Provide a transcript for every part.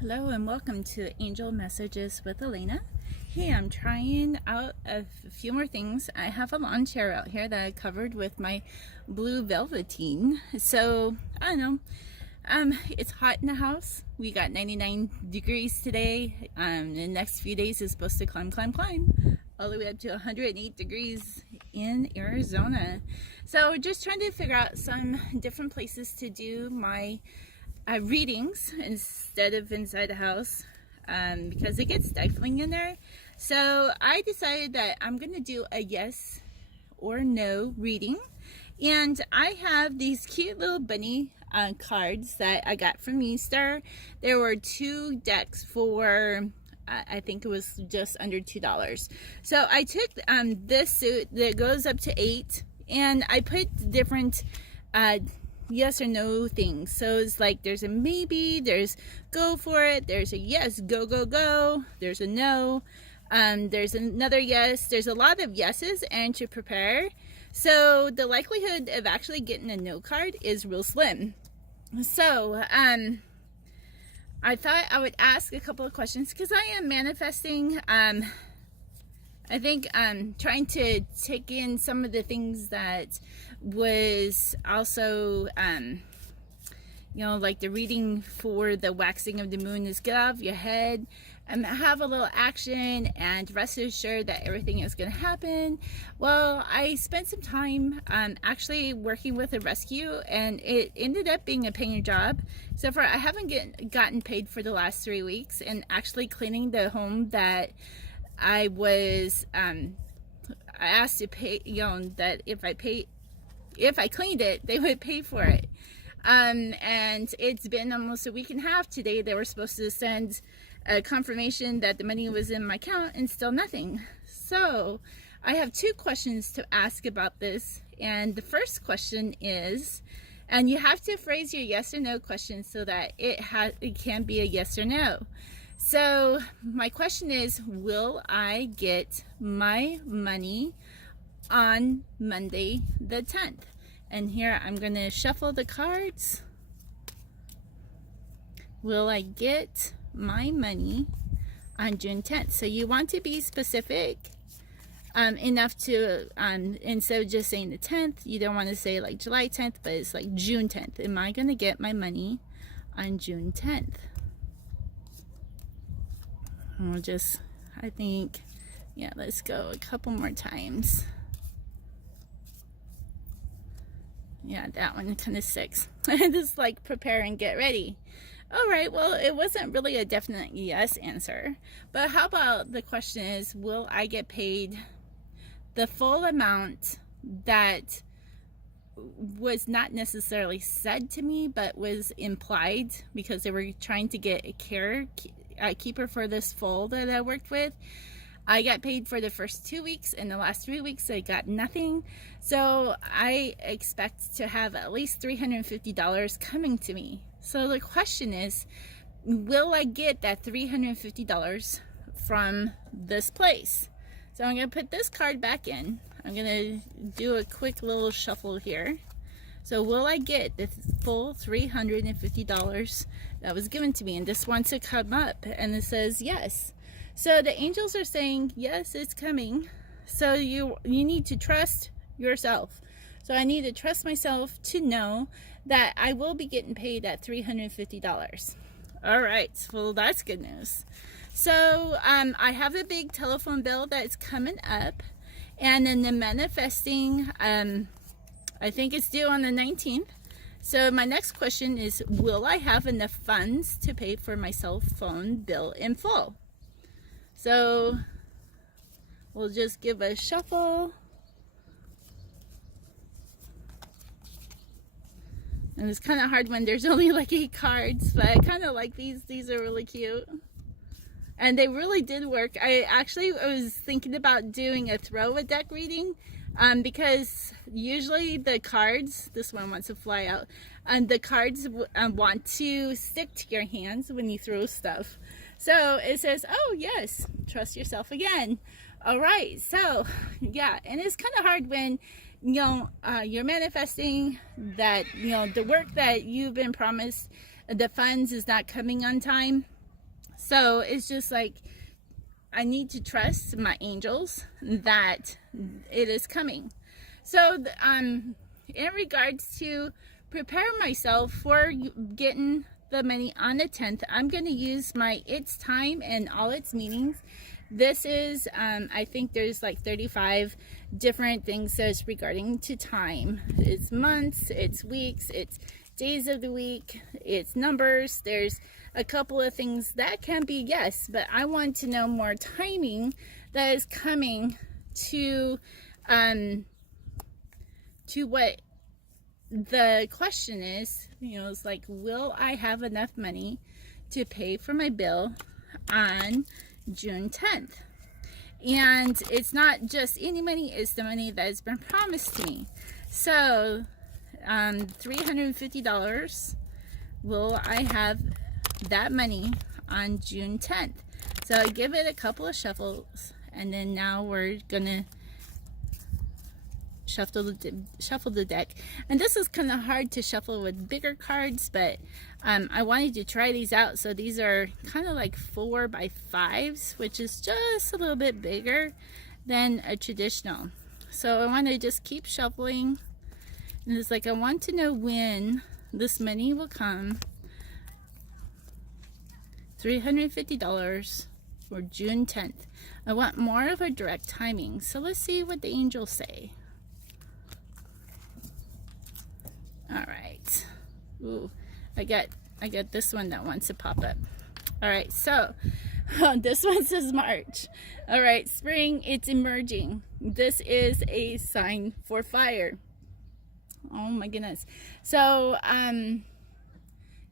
Hello and welcome to Angel Messages with Elena. Hey, I'm trying out a few more things. I have a lawn chair out here that I covered with my blue velveteen. So, I don't know. It's hot in the house. We got 99 degrees today. The next few days is supposed to climb all the way up to 108 degrees in Arizona. So, just trying to figure out some different places to do my readings instead of inside the house because it gets stifling in there. So I decided that I'm going to do a yes or no reading. And I have these cute little bunny cards that I got from Easter. There were 2 decks for I think it was just under $2. So I took this suit that goes up to 8 and I put different yes or no things. So it's like there's a maybe, there's go for it, there's a yes, go go go, there's a no, there's another yes. There's a lot of yeses and to prepare, so the likelihood of actually getting a no card is real slim. So I thought I would ask a couple of questions because I am manifesting. I think trying to take in some of the things that was also, like the reading for the waxing of the moon is get out of your head and have a little action and rest assured that everything is going to happen. Well, I spent some time actually working with a rescue, and it ended up being a paying job. So I haven't gotten paid for the last 3 weeks, and actually cleaning the home that I was I asked to pay, that if I cleaned it, they would pay for it. And it's been almost a week and a half. Today they were supposed to send a confirmation that the money was in my account, and still nothing. So I have 2 questions to ask about this. And the first question is, and you have to phrase your yes or no question so that it can be a yes or no. So my question is, will I get my money on Monday the 10th? And here I'm going to shuffle the cards. Will I get my money on June 10th? So you want to be specific enough to, instead of just saying the 10th, you don't want to say like July 10th, but it's like June 10th. Am I going to get my money on June 10th? And we'll just, I think, yeah, let's go a couple more times. Yeah, that one kind of sticks. Just like prepare and get ready. All right, well, it wasn't really a definite yes answer. But how about the question is, will I get paid the full amount that was not necessarily said to me, but was implied because they were trying to get a keeper for this foal that I worked with. I got paid for the first 2 weeks, and the last 3 weeks I got nothing. So I expect to have at least $350 coming to me. So the question is, will I get that $350 from this place? So I'm going to put this card back in. I'm going to do a quick little shuffle here. So will I get the full $350 that was given to me? And this wants to come up, and it says yes. So the angels are saying, yes, it's coming. So you need to trust yourself. So I need to trust myself to know that I will be getting paid at $350. All right, well, that's good news. So I have a big telephone bill that's coming up, and then the manifesting, I think it's due on the 19th. So my next question is, will I have enough funds to pay for my cell phone bill in full? So we'll just give a shuffle. And it's kind of hard when there's only like 8 cards, but I kind of like these. These are really cute. And they really did work. I was thinking about doing a throw-a-deck reading because usually the cards, this one wants to fly out, the cards want to stick to your hands when you throw stuff. So it says, oh yes, trust yourself again. All right, so yeah, and it's kind of hard when you're manifesting that the work that you've been promised, the funds is not coming on time. So it's just like, I need to trust my angels that it is coming. So in regards to prepare myself for getting the money on the 10th, I'm going to use my It's Time and all its meanings. This is, I think there's like 35 different things that's regarding to time. It's months, it's weeks, it's days of the week, it's numbers. There's a couple of things that can be yes, but I want to know more timing that is coming to what the question is. You know, it's like, will I have enough money to pay for my bill on June 10th? And it's not just any money, it's the money that has been promised to me. So $350, will I have that money on June 10th? So I give it a couple of shuffles, and then now we're gonna shuffle the deck. And this is kind of hard to shuffle with bigger cards, but I wanted to try these out. So these are kind of like 4x5s, which is just a little bit bigger than a traditional. So I want to just keep shuffling, and it's like, I want to know when this money will come. $350 for June 10th. I want more of a direct timing. So let's see what the angels say. All right. Ooh, I got this one that wants to pop up. All right, so this one says March. All right, spring, it's emerging. This is a sign for fire. Oh my goodness. So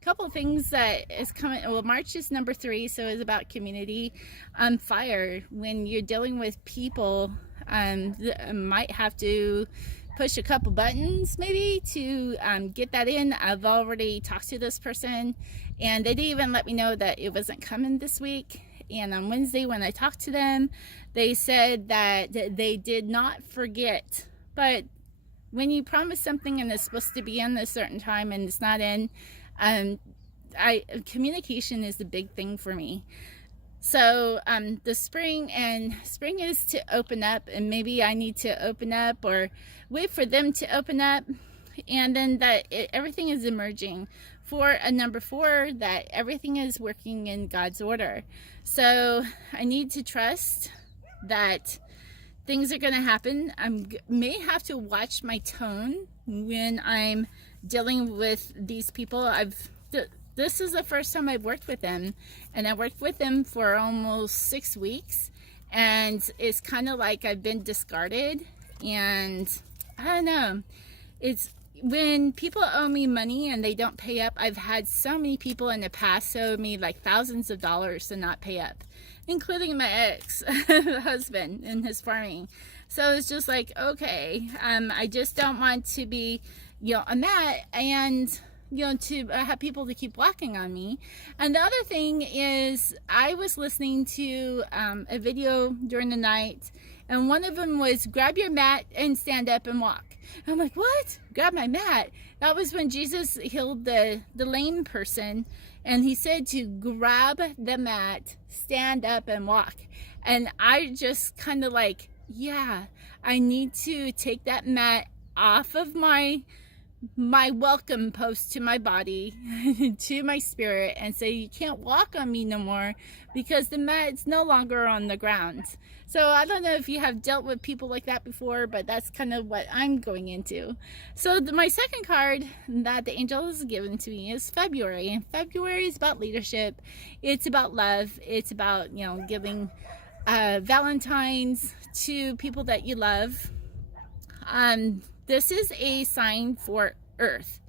couple of things that is coming. Well, March is number 3, so it's about community fire. When you're dealing with people, might have to push a couple buttons maybe to get that in. I've already talked to this person, and they didn't even let me know that it wasn't coming this week. And on Wednesday when I talked to them, they said that they did not forget. But when you promise something and it's supposed to be in a certain time and it's not in, communication is the big thing for me. So the spring is to open up, and maybe I need to open up or wait for them to open up, and then that everything is emerging. For a number 4, that everything is working in God's order. So I need to trust that things are going to happen. I may have to watch my tone when I'm dealing with these people. This is the first time I've worked with them, and I worked with them for almost 6 weeks, and it's kind of like I've been discarded. And I don't know, it's when people owe me money and they don't pay up. I've had so many people in the past owe me like thousands of dollars to not pay up, including my ex-husband and his farming. So it's just like, okay, I just don't want to be, on that, and to have people to keep walking on me. And the other thing is, I was listening to a video during the night, and one of them was, grab your mat and stand up and walk. And I'm like, what? Grab my mat? That was when Jesus healed the lame person, and he said to grab the mat, stand up and walk. And I just kind of like, yeah, I need to take that mat off of my welcome post to my body, to my spirit, and say, you can't walk on me no more, because the mat's no longer on the ground. So I don't know if you have dealt with people like that before, but that's kind of what I'm going into. So my second card that the angel has given to me is February, and February is about leadership. It's about love. It's about, giving Valentines to people that you love. This is a sign for earth,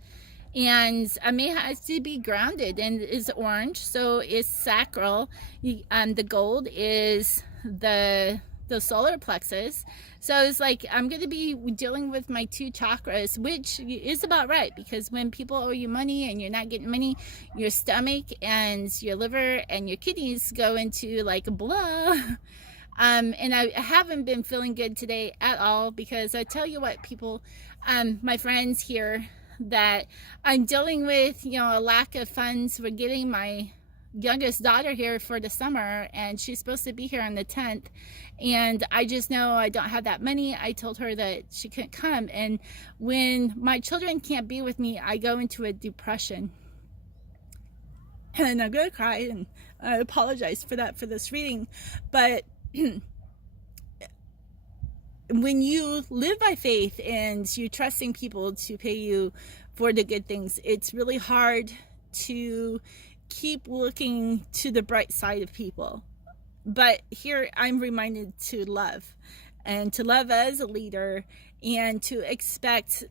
and I may have to be grounded, and it's orange, so it's sacral. The gold is the solar plexus. So it's like, I'm going to be dealing with my 2 chakras, which is about right, because when people owe you money and you're not getting money, your stomach and your liver and your kidneys go into like blah. And I haven't been feeling good today at all, because I tell you what, people, my friends here, that I'm dealing with, a lack of funds for getting my youngest daughter here for the summer, and she's supposed to be here on the 10th, and I just know I don't have that money. I told her that she couldn't come, and when my children can't be with me, I go into a depression, and I'm gonna cry, and I apologize for that for this reading. But when you live by faith and you trusting people to pay you for the good things, it's really hard to keep looking to the bright side of people. But here I'm reminded to love, and to love as a leader, and to expect,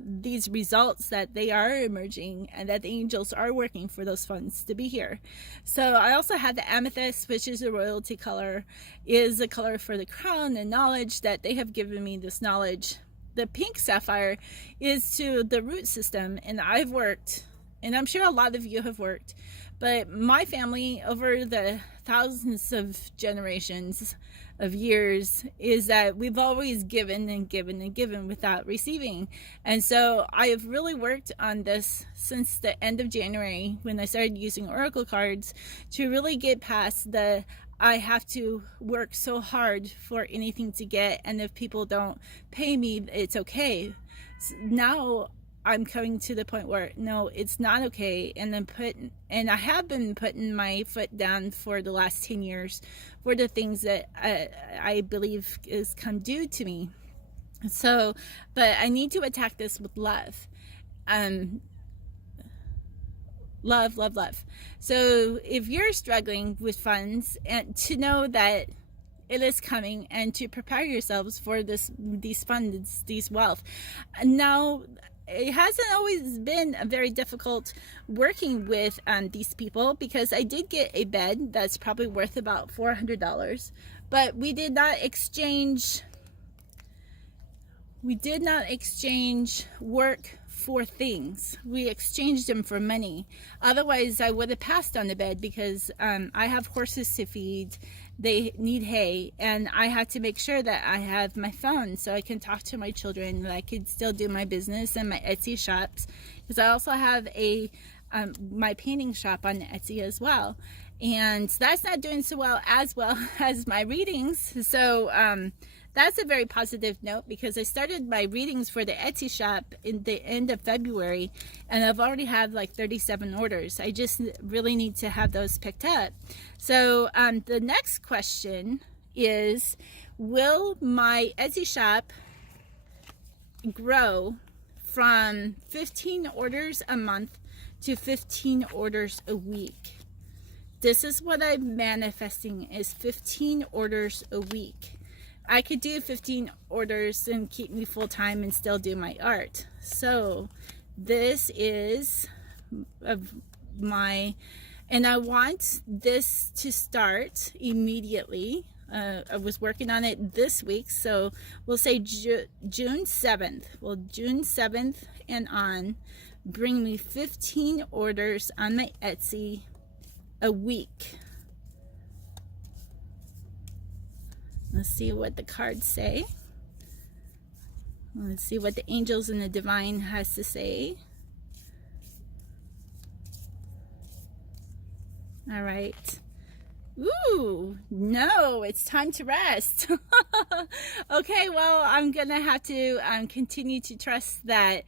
these results, that they are emerging and that the angels are working for those funds to be here. So I also had the amethyst, which is a royalty color, is a color for the crown and knowledge, that they have given me this knowledge. The pink sapphire is to the root system, and I've worked, and I'm sure a lot of you have worked, but my family over the thousands of generations of years is that we've always given and given and given without receiving. And so I have really worked on this since the end of January, when I started using oracle cards, to really get past the I have to work so hard for anything to get, and if people don't pay me, it's okay. So now I'm coming to the point where no, it's not okay, and I have been putting my foot down for the last 10 years for the things that I believe is come due to me. So, but I need to attack this with love. Love. So if you're struggling with funds, and to know that it is coming, and to prepare yourselves for these funds, these wealth. Now, it hasn't always been very difficult working with these people, because I did get a bed that's probably worth about $400, but we did not exchange work for things. We exchanged them for money. Otherwise, I would have passed on the bed, because I have horses to feed. They need hay, and I had to make sure that I have my phone so I can talk to my children, that I could still do my business and my Etsy shops, because I also have my painting shop on Etsy as well, and that's not doing so well as my readings. So that's a very positive note, because I started my readings for the Etsy shop in the end of February, and I've already had like 37 orders. I just really need to have those picked up. So the next question is, will my Etsy shop grow from 15 orders a month to 15 orders a week? This is what I'm manifesting, is 15 orders a week. I could do 15 orders and keep me full time and still do my art. So this is and I want this to start immediately. I was working on it this week, so we'll say June 7th. Well, June 7th and on, bring me 15 orders on my Etsy a week. Let's see what the cards say. Let's see what the angels and the divine has to say. All right. Ooh, no, it's time to rest. Okay, well, I'm gonna have to continue to trust that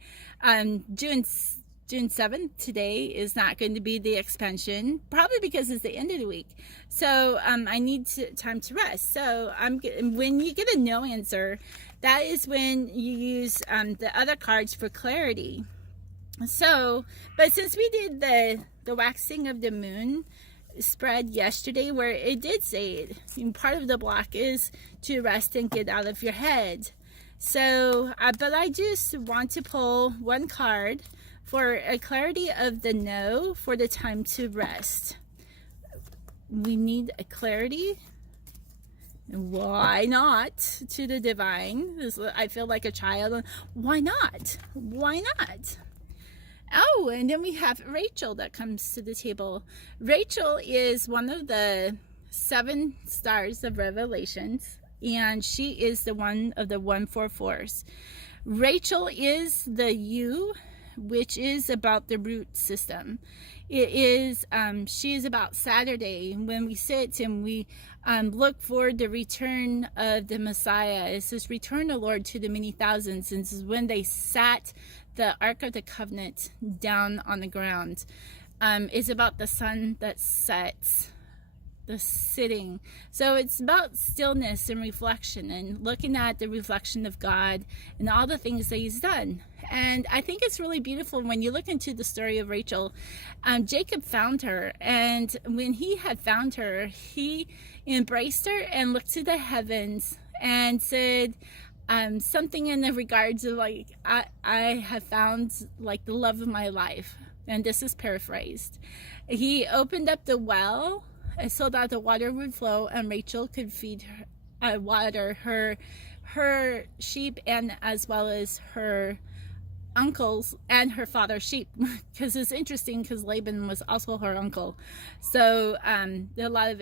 June 7th today is not going to be the expansion, probably because it's the end of the week. So I need time to rest. So when you get a no answer, that is when you use the other cards for clarity. So, but since we did the waxing of the moon spread yesterday, where it did say it, part of the block is to rest and get out of your head. So, but I just want to pull one card for a clarity of the no for the time to rest. We need a clarity. Why not? To the divine. I feel like a child. Why not? Why not? Oh, and then we have Rachel that comes to the table. Rachel is one of the 7 stars of Revelations, and she is the one of the 144s. Rachel is the you, which is about the root system. It is, she is about Saturday when we sit and we look for the return of the Messiah. It says, return, O Lord, to the many thousands. And this is when they sat the Ark of the Covenant down on the ground. It's about the sun that sets, the sitting. So it's about stillness and reflection and looking at the reflection of God and all the things that he's done. And I think it's really beautiful when you look into the story of Rachel. Jacob found her, and when he had found her, he embraced her and looked to the heavens and said something in the regards of like, I have found like the love of my life. And this is paraphrased. He opened up the well so that the water would flow and Rachel could feed her, water her sheep, and as well as her uncles and her father's sheep, because it's interesting because Laban was also her uncle. So there are a lot of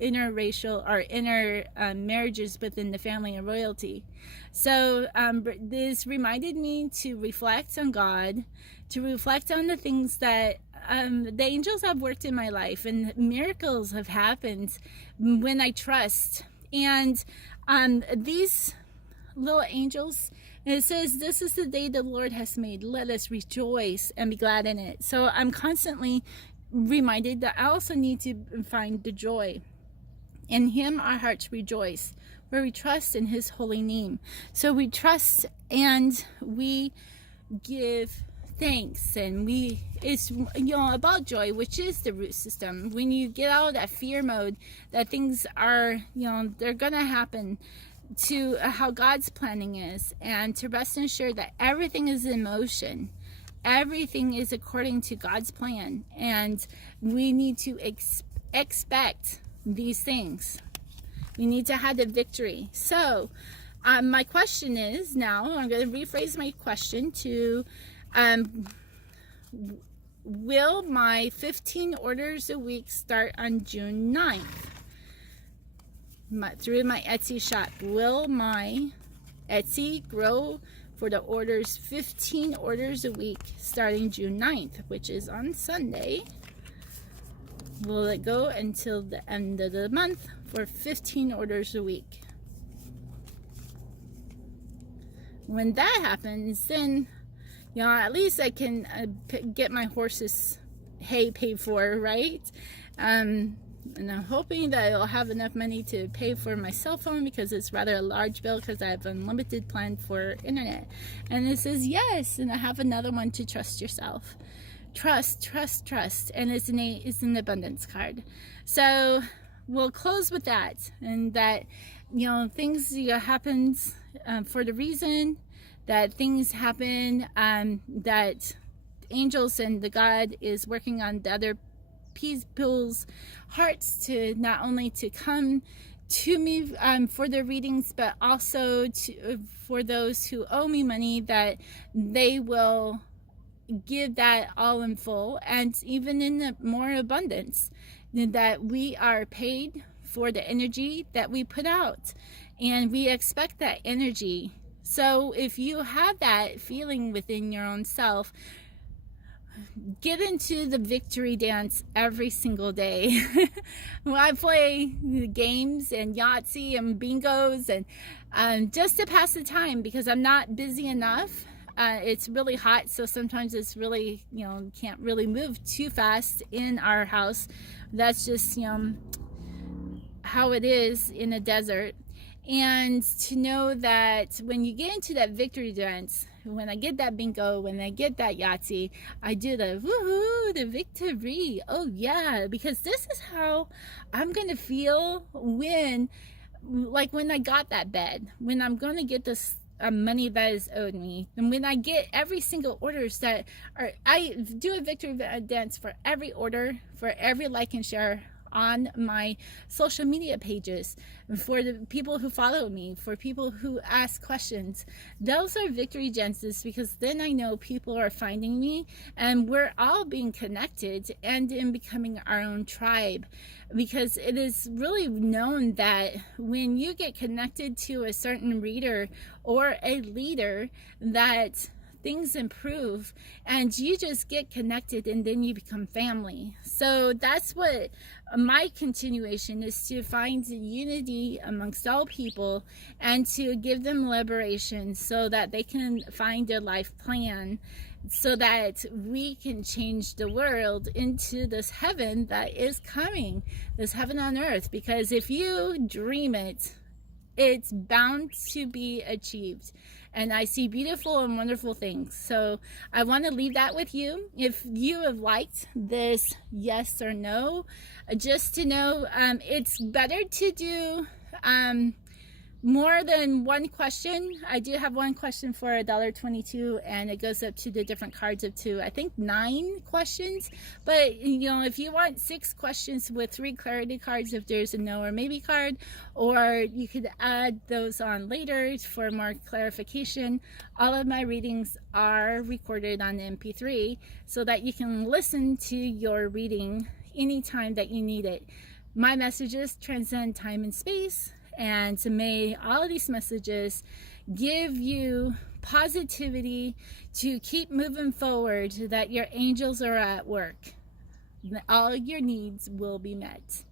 interracial or inner marriages within the family and royalty. So this reminded me to reflect on God, to reflect on the things that the angels have worked in my life, and miracles have happened when I trust. And these little angels, and it says, this is the day the Lord has made, let us rejoice and be glad in it. So I'm constantly reminded that I also need to find the joy. In him our hearts rejoice, where we trust in his holy name. So we trust and we give thanks, and it's about joy, which is the root system. When you get out of that fear mode that things are, they're gonna happen, to how God's planning is, and to rest assured that everything is in motion, everything is according to God's plan, and we need to expect these things. We need to have the victory. So my question is, now I'm going to rephrase my question to will my 15 orders a week start on June 9th? Through my Etsy shop, will my Etsy grow for the orders, 15 orders a week starting June 9th, which is on Sunday? Will it go until the end of the month for 15 orders a week? When that happens, then at least I can get my horses hay paid for, right? And I'm hoping that I'll have enough money to pay for my cell phone, because it's rather a large bill, because I have unlimited plan for internet. And it says yes, and I have another one to trust yourself. Trust, trust, trust. And it's an abundance card. So we'll close with that, and that things happens for the reason, that things happen, that angels and the God is working on the other people's hearts to not only to come to me for their readings, but also for those who owe me money, that they will give that all in full, and even in the more abundance, that we are paid for the energy that we put out, and we expect that energy. So if you have that feeling within your own self, get into the victory dance every single day. When I play games and Yahtzee and bingos, and just to pass the time, because I'm not busy enough. It's really hot, so sometimes it's really, can't really move too fast in our house. That's just, how it is in a desert. And to know that when you get into that victory dance, when I get that bingo, when I get that Yahtzee, I do the woohoo, the victory. Oh yeah, because this is how I'm gonna feel when I got that bed, when I'm gonna get this money that is owed me, and when I get every single orders that are, I do a victory dance for every order, for every like and share on my social media pages, for the people who follow me, for people who ask questions. Those are victory dances, because then I know people are finding me, and we're all being connected and in becoming our own tribe. Because it is really known that when you get connected to a certain reader or a leader, that things improve, and you just get connected, and then you become family. So that's what my continuation is, to find unity amongst all people and to give them liberation so that they can find their life plan, so that we can change the world into this heaven that is coming, this heaven on earth. Because if you dream it, it's bound to be achieved. And I see beautiful and wonderful things. So I want to leave that with you. If you have liked this yes or no, just to know, it's better to do more than one question. I do have one question for $1.22, and it goes up to the different cards up to, I think, 9 questions. But you know, if you want 6 questions with 3 clarity cards, if there's a no or maybe card, or you could add those on later for more clarification. All of my readings are recorded on MP3 so that you can listen to your reading anytime that you need it. My messages transcend time and space. And may all of these messages give you positivity to keep moving forward, that your angels are at work. All your needs will be met.